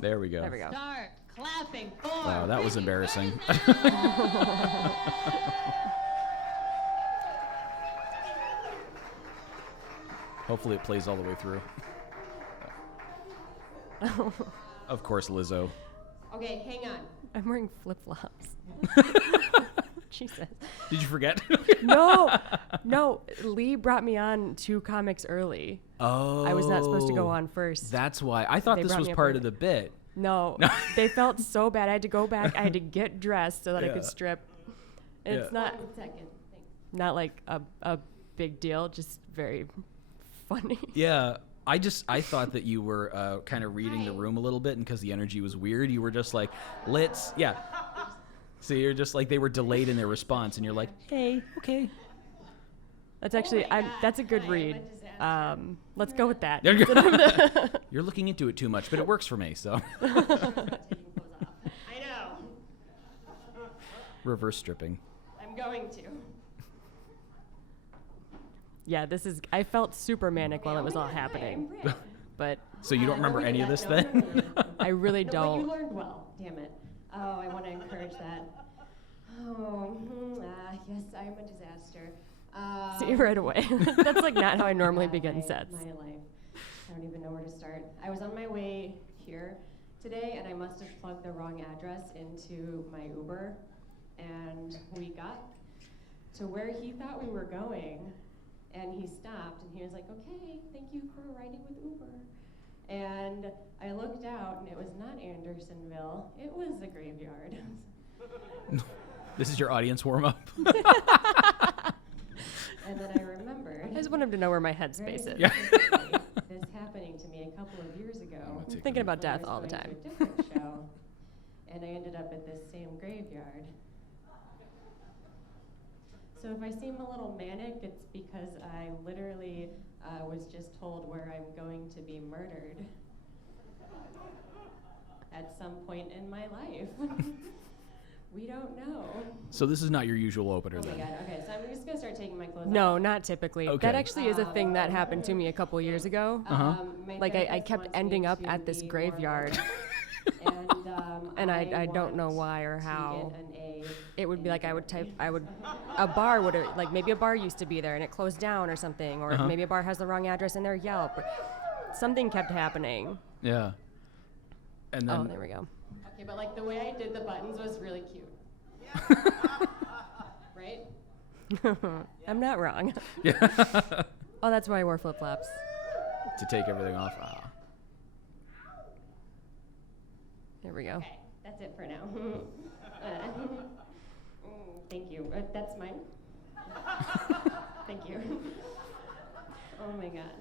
There we go. There we go. Start clapping for Wow, that was embarrassing. Hopefully it plays all the way through. Of course, Lizzo. Okay, hang on. I'm wearing flip-flops. Jesus. Did you forget? No. Lee brought me on 2 comics early. Oh. I was not supposed to go on first. That's why. I thought They this brought was me up part early. of the bit. No, they felt so bad. I had to go back. I had to get dressed so that I Yeah. could strip. It's Yeah. not 1 second. Thanks. not like a big deal, just very funny. Yeah. I thought that you were kind of reading the room a little bit, and because the energy was weird, you were just like, yeah. So you're just like, they were delayed in their response, and you're like, hey, okay. That's actually, my God. that's a good I am read. a disaster. Let's go with that. There you go. You're looking into it too much, but it works for me, so. Taking clothes off. I know. Reverse stripping. I'm going to. Yeah, I felt super manic while it was all Hi, happening, I'm Britt. but So you don't remember any of this then? I really No, but you don't. learned well. Damn it. Oh, I want to encourage that. Oh, yes, I'm a disaster. See right away. That's like not how I normally God, begin my sets. life. I don't even know where to start. I was on my way here today, and I must have plugged the wrong address into my Uber, and we got to where he thought we were going, and he stopped, and he was like, okay, thank you for riding with Uber. And I looked out, and it was not Andersonville. It was a graveyard. This is your audience warm-up? And then I remembered. I just want him to know where my headspace is. Yeah. specifically this happening to me a couple of years ago. I'm thinking about when I death was all the going time. to a different show, and I ended up at this same graveyard. So if I seem a little manic, it's because I literally was just told where I'm going to be murdered at some point in my life. We don't know. So this is not your usual opener Oh my then? God. Okay, so I'm just gonna start taking my clothes No, off. not typically. Okay. That actually is a thing that happened to me a couple years ago. My Like I therapist kept wants me ending up to at this be more graveyard, and I don't know want why or to how. get an A It would be in like therapy. a bar would have, like maybe a bar used to be there and it closed down or something, or maybe a bar has the wrong address in their Yelp. Something kept happening. Yeah. And then Oh, there we go. Okay, but like the way I did the buttons was really cute. Right? I'm not wrong. yeah. Oh, that's why I wore flip-flops. To take everything off. Ah. There we go. Okay, that's it for now. Thank you. That's mine. Thank you. Oh my God.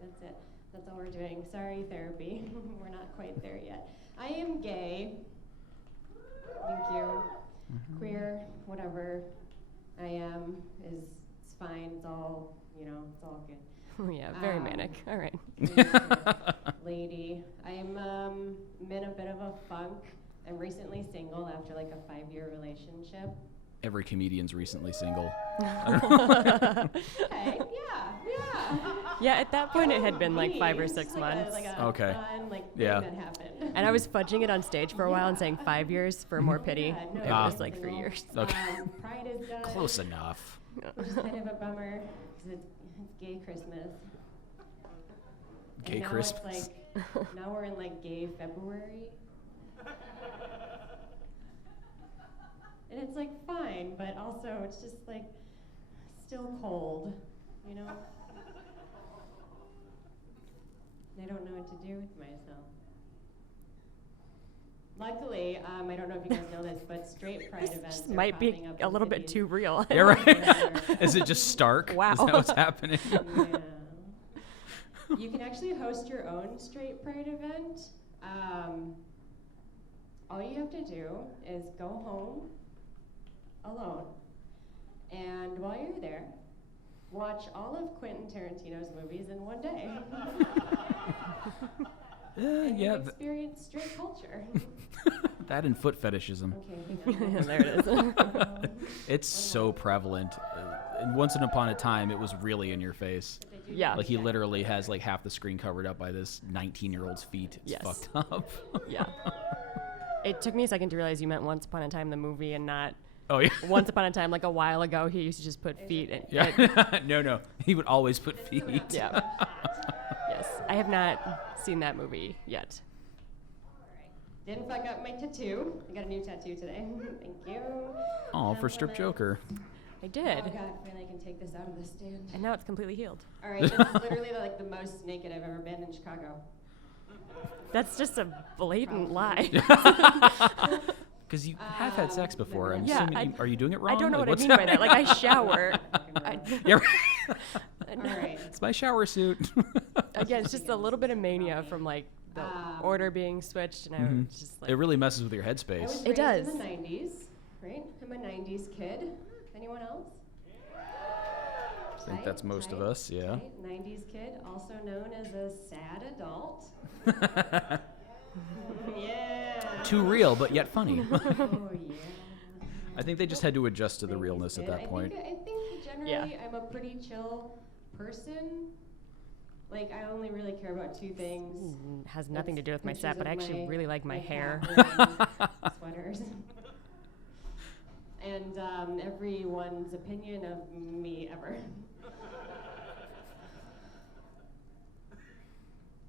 That's it. That's all we're doing. Sorry, therapy. We're not quite there yet. I am gay. Thank you. Queer, whatever I am it's fine. It's all, it's all good. Oh, yeah, very manic. All right. Lady. I'm in a bit of a funk. I'm recently single after like a 5-year relationship. Every comedian's recently single. Okay, yeah. Yeah, at that point it had been like 5 or It's 6 just months. Like a Okay. fun, like, Yeah. thing that happened. And I was fudging it on stage for a while and saying 5 years for more pity. Yeah, no, It Ah. was like 3 years. Okay. Pride is done. Close enough. Which is kind of a bummer because it's gay Christmas. Gay And now Christmas. It's like, now we're in like gay February. And it's like fine, but also it's just like still cold, I don't know what to do with myself. Luckily, I don't know if you guys know this, but straight pride events Just are might be popping up a in little bit cities. too real. Yeah, right. Yeah. Is it just stark? Wow. Is that what's happening? Yeah. You can actually host your own straight pride event. All you have to do is go home alone, and while you're there, watch all of Quentin Tarantino's movies in one day. And you yeah. experience straight culture. That and foot fetishism. Okay, hang on. There it is. It's so prevalent. Once Upon a Time, it was really in your face. Yeah. Like he literally has like half the screen covered up by this 19-year-old's feet. It's Yes. fucked up. Yeah. It took me a second to realize you meant Once Upon a Time the movie and not Oh yeah. Once Upon a Time, like a while ago, he used to just put feet in. Yeah. No. He would always put feet. Yeah. Yes. I have not seen that movie yet. Didn't fuck up my tattoo. I got a new tattoo today. Thank you. Oh, for Strip Joker. I did. Oh god, finally I can take this out of the stand. And now it's completely healed. All right, this is literally like the most naked I've ever been in Chicago. That's just a blatant lie. Because you have had sex before. I'm Yeah, assuming are you doing it wrong? I don't know Like, what I what's mean by that. Like, I shower. Yeah, right. All right. It's my shower suit. Again, it's just a little bit of mania from, like, the order being switched. And I was just like... It really messes with your I was headspace. It does. raised in the 90s, right? I'm a 90s kid. Anyone else? I think that's most of us, yeah. Right? 90s kid, also known as a sad adult. Yeah. Too real, but yet funny. Oh, yeah. I think they just had to adjust to the realness at that point. I think generally I'm a pretty chill person. Like, I only really care about two things. Has nothing to do with my Pictures set, but I of actually really like my hair. cat sweaters. And everyone's opinion of me ever.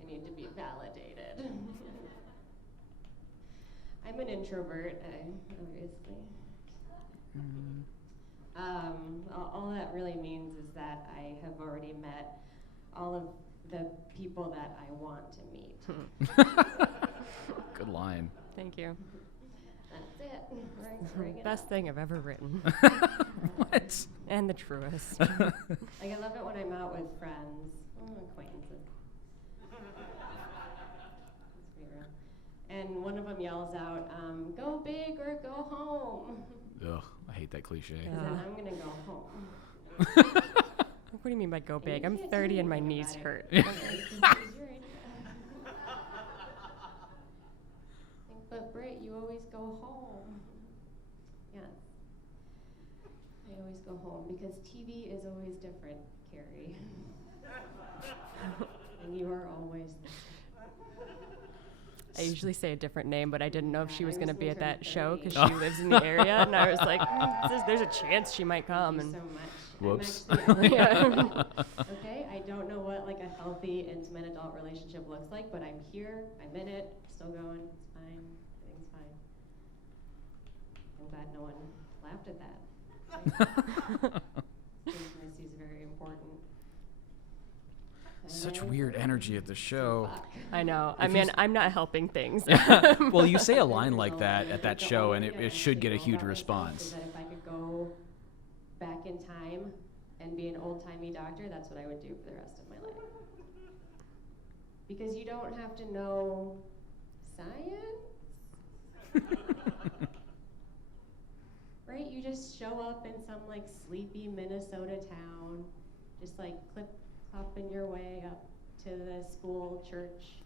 I need to be validated. I'm an introvert, obviously. All that really means is that I have already met all of the people that I want to meet. Good line. Thank you. That's it. Right, Best thing I've ever written. What? And the truest. Like, I love it when I'm out with friends, acquaintances. Let's be real. And one of them yells out, "Go big or go home." Ugh, I hate that cliche. And then I'm gonna go home. What do you mean by go big? I'm 30 and my knees hurt. Okay, this is your idea. But Britt, you always go home. Yeah. I always go home because TV is always different, Carrie. And you are always the same. I usually say a different name, but I didn't know if she was I going to was be at that show because misheard. she lives in the area, and I was like, there's a chance she might come. Thank And you so much. Whoops. I'm actually, Yeah. okay, I don't know what like a healthy, intimate adult relationship looks like, but I'm here, I'm in it, still going, it's fine, everything's fine. I'm glad no one laughed at that. Intimacy is very important. Such weird energy at the show. I know. I mean, I'm not helping things. Well, you say a line like that at that show, and it should get a huge response. Is that if I could go back in time and be an old-timey doctor, that's what I would do for the rest of my life. Because you don't have to know science. Right? You just show up in some like sleepy Minnesota town, just like clipping your way up to the school, church.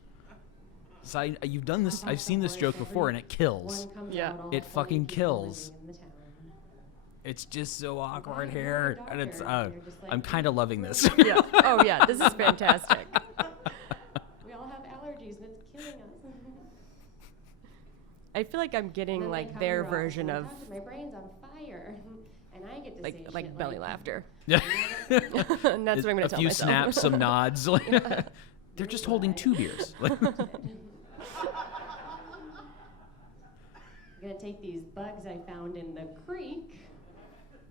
So you've done this. I've seen this joke before, and it kills. One comes Yeah. out, all It the fucking people kills. living in the town. It's just so awkward you're here, a and it's. doctor. You're just like, I'm kind of loving this. Yeah. Oh, yeah. This is fantastic. We all have allergies and it's killing us. I feel like I'm And getting then they like come their to us version and, of "Doctor, my brain's on fire," and I get to say like shit belly laughter. Yeah. And that's what I'm going to A tell few myself. snaps, some nods. Like, they're just holding 2 beers. I'm gonna take these bugs I found in the creek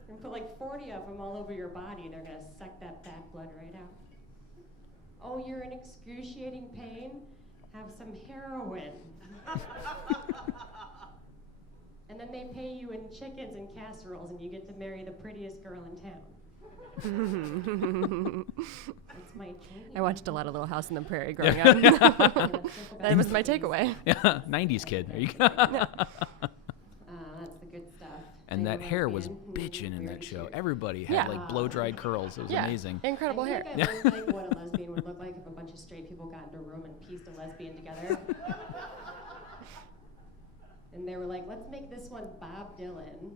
and put like 40 of them all over your body, and they're gonna suck that bad blood right out. Oh, you're in excruciating pain? Have some heroin. And then they pay you in chickens and casseroles, and you get to marry the prettiest girl in town. That's my dream. I watched a lot of Little House on the Prairie growing up. That was my takeaway. Yeah, 90s kid. There you go. That's the good stuff. And Tell that you hair what, was man, bitchin' in weird that show. shit. Everybody had Yeah. like blow-dried curls. It was Yeah. amazing. Incredible I hair. think I look like what a lesbian would look like if a bunch of straight people got into a room and pieced a lesbian together. And they were like, let's make this one Bob Dylan.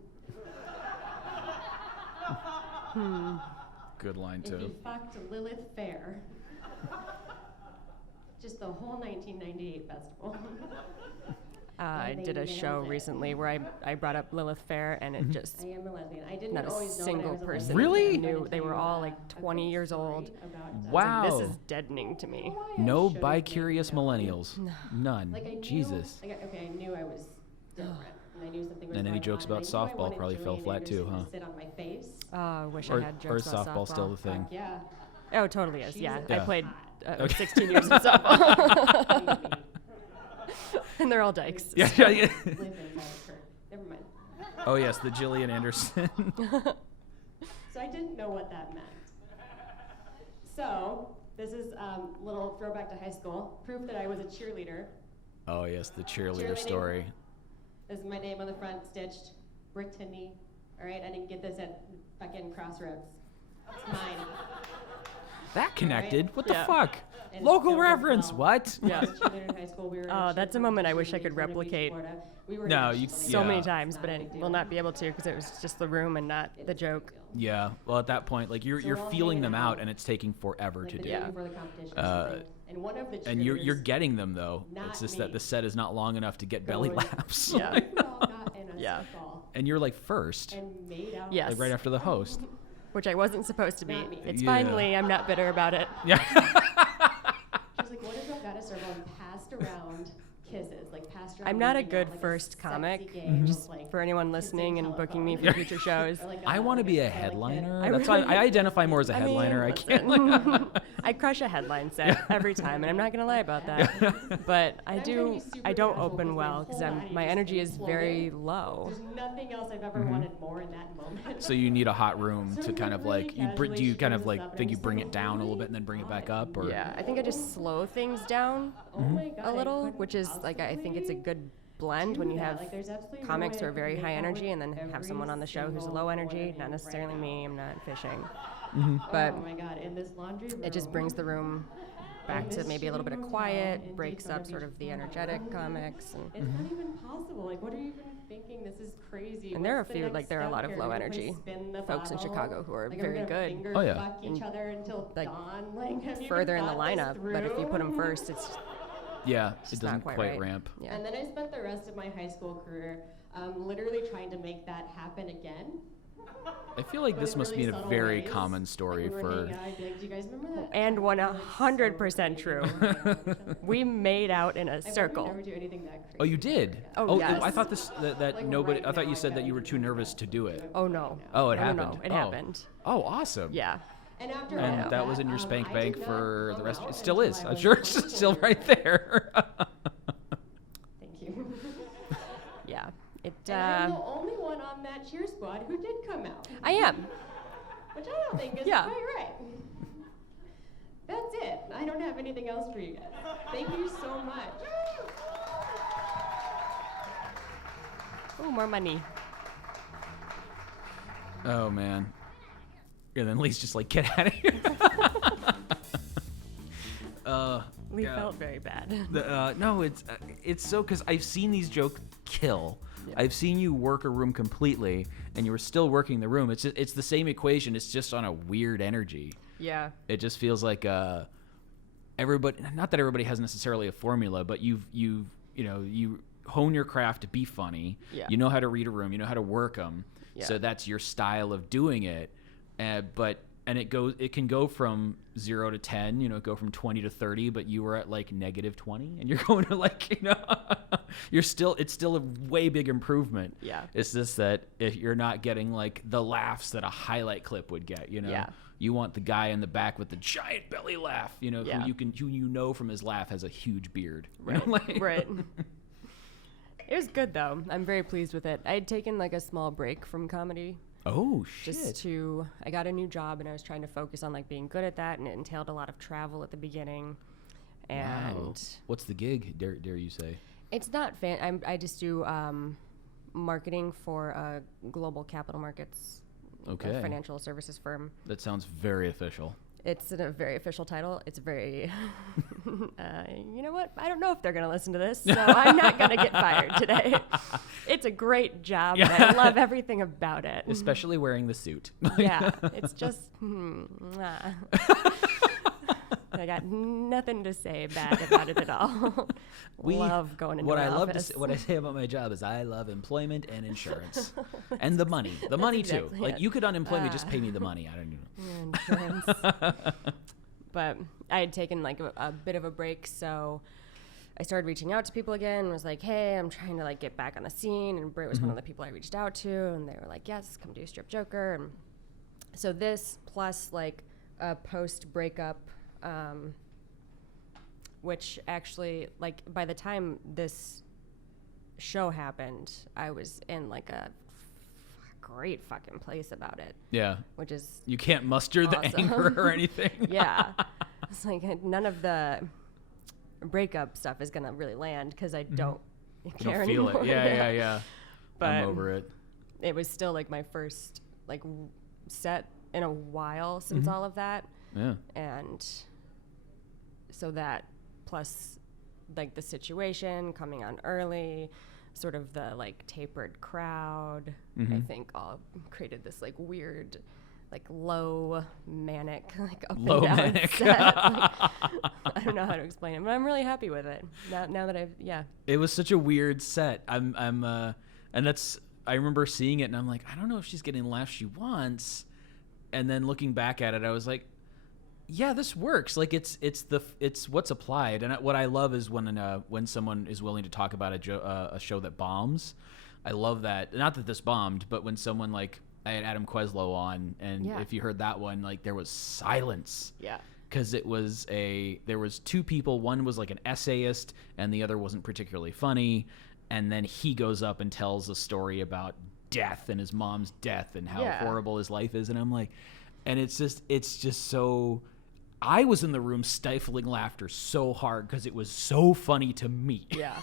Good line, If he too. fucked Lilith Fair. Just the whole 1998 festival. I They did a nailed show it. recently where I brought up Lilith Fair, and it just I am a lesbian. I didn't not a always know single that I was a person lesbian. Really? I'm gonna knew. tell They were you, all like a 20 quick years story old. about, Wow. This is deadening to me. why I No should've maybe bi-curious known. millennials. None. Like I knew, Jesus. Like, okay, I knew I was different, and I knew something was And any going jokes on, about and I knew I softball wanted probably fell Gillian flat too, Anderson huh? to sit on my face. I wish Or, I had or jokes is about softball still the thing? Fuck yeah. Oh, it totally is. She's Yeah, a- I Yeah. played Okay. 16 years in softball, and they're all dykes. Yeah. Live inside of her. Never mind. Oh, yes, the Gillian Anderson. So I didn't know what that meant. So this is little throwback to high school, proof that I was a cheerleader. Oh, yes, the cheerleader Cheerleading. story. This is my name on the front, stitched. Brittani. All right, I didn't get this at fucking Crossroads. It's mine. That connected. What the Yeah. fuck? And Local still reference. does well. What? I was a cheerleader in high school. We were in Oh, a that's a cheer moment I wish I competition could in Florida Beach, replicate. Florida. We were No, in you- So Yeah. many times, It's but not I a big will deal. not be able to because it was just the room and not the It's not a big joke. deal. Yeah. Well, at that point, like you're So we're all feeling them hanging out, out, and it's taking forever Like to the do. day Yeah. before the competition or Uh, something. And one of the And you're cheerleaders getting them though. Not It's just me. that the set is not long enough to get belly going, laughs. Yeah. We all got in a Yeah. circle And you're like first, and made out. Yes. like right after the host. Which I wasn't supposed to be. Not me. It's Yeah. fine, Lee. I'm not bitter about it. Yeah. She was like, what if I got a circle and passed around kisses, like passed around. I'm not a making out good like first sexy comic. game, just like For anyone kissing listening and booking me for telephone. future shows. Or like I want to like be a like headliner. I That's really- why I identify more as a headliner. I can't. listen, I crush a headline set every time, and I'm not gonna lie about that. But I And I'm trying to do. be super I don't casual open 'cause well my because whole body my just energy is very imploded. low. There's nothing else I've ever wanted more in that moment. So you need a hot room So to we kind went of really like you casually, do you she kind of brings us like up, think and you I'm bring just it down a little bit like, and then bring it back "Oh my up, or Yeah, I think I just slow things down Oh my God, a I little, couldn't which is like I think it's a possibly good blend do when you that. have Like, there's absolutely no comics way who I are could very make high out energy with and then have every someone on the show who's single low one energy. of Not you necessarily right me. now. I'm not fishing. But Oh my God, in this laundry room. it just brings the room back to this maybe a little bit of shitty quiet, hotel in breaks Daytona up sort Beach, of the Florida. energetic comics. And It's not even possible. Like, what are you even thinking? This is crazy. And there are What's a the few, next like, there are a step lot of here? low Are we gonna energy play spin the folks in bottle? Chicago who are Like, very we gonna good. finger Oh, yeah. fuck each And, other until like, dawn. Like, have you further in even the thought this lineup, but if you put them through? first, it's yeah, it just doesn't not quite, quite right. ramp. Yeah. And then I spent the rest of my high school career literally trying to make that happen again. I feel like But this in must really be a subtle very ways. common Like, story we were for. hanging out, I'd be like, do you guys remember that? And time we were, like, 100% so true. crazy? We made out in a I probably circle. never do anything that crazy Oh, you ever did? again. Oh, I yes. thought that Like, nobody. right I thought now you said I've that got you were nothing too to nervous do. to do it. Oh no. Oh, it No, happened. no, it Oh. happened. Oh, awesome. Yeah. And after And all of that was in your I spank did bank not for the come rest. out It still until is. I I'm was sure it's 24 still years right there. Thank you. Yeah. It. And I'm the only one on that cheer squad who did come out, I am. which I don't think is Yeah. quite right. That's it. I don't have anything else for you guys. Thank you so much. Oh, more money. Oh man. And then Lee's just like, get out of here. We yeah. felt very bad. No, it's so because I've seen these jokes kill. Yeah. I've seen you work a room completely, and you were still working the room. It's the same equation. It's just on a weird energy. Yeah. It just feels like everybody. Not that everybody has necessarily a formula, but you hone your craft to be funny. Yeah. You know how to read a room. You know how to work them. Yeah. So that's your style of doing it. It can go from 0 to 10, go from 20 to 30, but you were at like -20 and you're going to like, it's still a way big improvement. Yeah. It's just that if you're not getting like the laughs that a highlight clip would get, Yeah. you want the guy in the back with the giant belly laugh, Yeah. who from his laugh has a huge beard. Right. Like- Right. It was good though. I'm very pleased with it. I had taken like a small break from comedy. Oh shit. I got a new job and I was trying to focus on like being good at that, and it entailed a lot of travel at the beginning. And Wow. What's the gig? Dare you say? it's not I just do marketing for a global capital markets Okay. financial services firm. That sounds very official. It's a very official title. It's very, you know what? I don't know if they're going to listen to this, so I'm not going to get fired today. It's a great job, and I love everything about it. Especially wearing the suit. Yeah, it's just, I got nothing to say bad about it at all. Love going into an office. What I say about my job is I love employment and insurance. And the money. The money, exactly too. Like, it. you could unemploy me, just pay me the money. I don't know. Insurance. But I had taken, like, a bit of a break, so I started reaching out to people again and was like, hey, I'm trying to, like, get back on the scene. And Britt was one of the people I reached out to, and they were like, yes, come do Strip Joker. And so this plus, like, a post-breakup, which actually, like, by the time this show happened, I was in, like, a great fucking place about it. Yeah. Which is You can't muster the awesome. anger or anything. Yeah. It's like none of the breakup stuff is going to really land because I don't care You don't feel anymore. it. Yeah. But I'm over it. it was still, like, my first, like, set in a while since all of that. Yeah. And so that plus, like, the situation coming on early, sort of the, like, tapered crowd, I think all created this, like, weird, like, low manic, like, up Low and down manic. set. Like, I don't know how to explain it, but I'm really happy with it now that It was such a weird set. And that's, I remember seeing it and I'm like, I don't know if she's getting the laughs she wants. And then looking back at it, I was like, yeah, this works. Like, it's what's applied. And what I love is when someone is willing to talk about a show that bombs. I love that. Not that this bombed, but when someone, like, I had Adam Queslow on, and if you heard that one, like, there was silence. Yeah. Because there was two people. One was like an essayist, and the other wasn't particularly funny. And then he goes up and tells a story about death and his mom's death and how horrible his life is. And I'm like, and it's just so. I was in the room stifling laughter so hard because it was so funny to me. Yeah.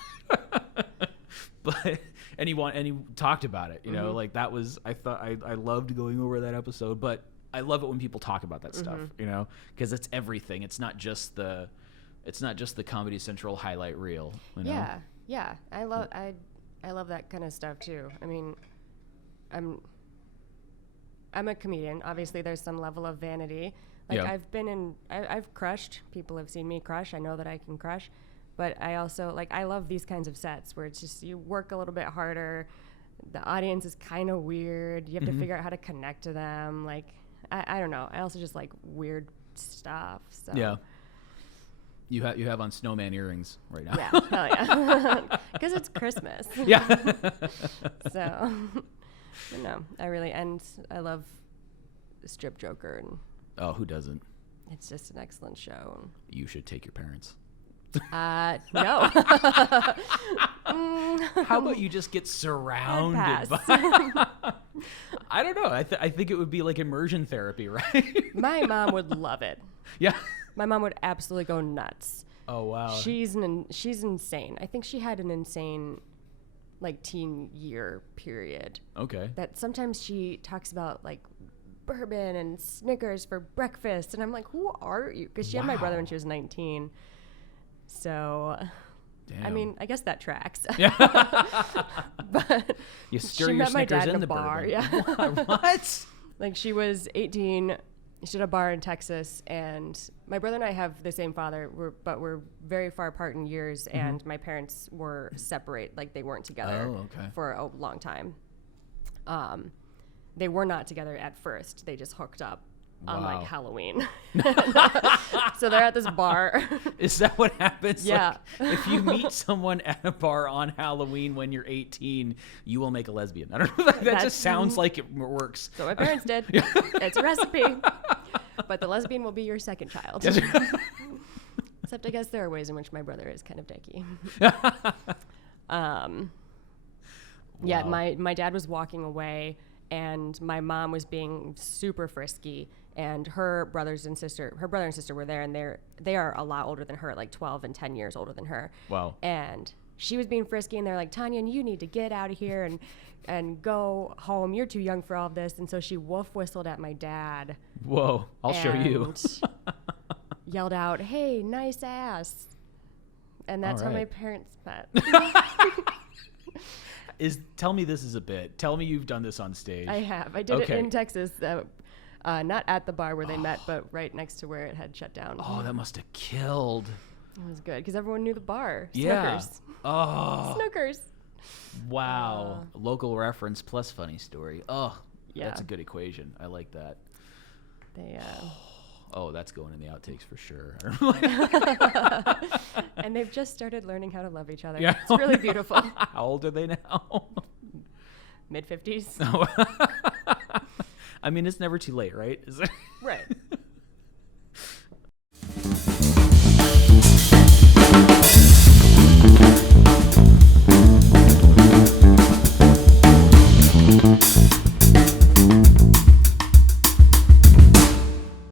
But and he talked about it, you know, like that was, I thought I loved going over that episode, but I love it when people talk about that stuff, you know, because it's everything. It's not just the Comedy Central highlight reel. You know? Yeah. I love that kind of stuff too. I mean, I'm a comedian. Obviously, there's some level of vanity. Like, I've crushed. People have seen me crush. I know that I can crush. But I also, like, I love these kinds of sets where it's just you work a little bit harder. The audience is kind of weird. You have to figure out how to connect to them. Like, I don't know. I also just like weird stuff. So. Yeah. You have on snowman earrings right now. Yeah, hell yeah. Because it's Christmas. Yeah. So, no, I love Strip Joker, and Oh, who doesn't? it's just an excellent show. You should take your parents. No. How about you just get surrounded I'd by? pass. I don't know. I think it would be like immersion therapy, right? My mom would love it. Yeah. My mom would absolutely go nuts. Oh wow. She's insane. I think she had an insane, like, teen year period. Okay. That sometimes she talks about, like, bourbon and Snickers for breakfast, and I'm like, who are you? Because she had my brother when she was 19. So, Damn. I mean, I guess that tracks. Yeah. But You stir she your met my Snickers dad in in the a bar. bourbon. Yeah. What? Like, she was 18. She had a bar in Texas, and my brother and I have the same father, but we're very far apart in years, and my parents were separate. Like, they weren't together for a long time. They were not together at first. They just hooked up on, like, Halloween. So they're at this bar. Is that what happens? Yeah. Like, if you meet someone at a bar on Halloween when you're 18, you will make a lesbian. I don't know. That just sounds like it works. So my parents did. It's a recipe. But the lesbian will be your second child. Except I guess there are ways in which my brother is kind of dicey. Yeah, my dad was walking away, and my mom was being super frisky, and her brother and sister were there, and they are a lot older than her, like 12 and 10 years older than her. Wow. And she was being frisky, and they're like, Tanya, you need to get out of here and go home. You're too young for all of this. And so she wolf whistled at my dad. Whoa, I'll show you. Yelled out, hey, nice ass. And that's All how my right. parents met. Tell me this is a bit. Tell me you've done this on stage. I have. I did it in Texas, not at the bar where they met, but right next to where it had shut down. Oh, that must have killed. It was good because everyone knew the bar. Yeah. Snookers. Oh. Snookers. Wow. Local reference plus funny story. Oh, Yeah. that's a good equation. I like that. They, Oh, that's going in the outtakes for sure. and they've just started learning how to love each other. Yeah. It's really beautiful. How old are they now? Mid-50s. Oh. I mean, it's never too late, right? Is it? Right.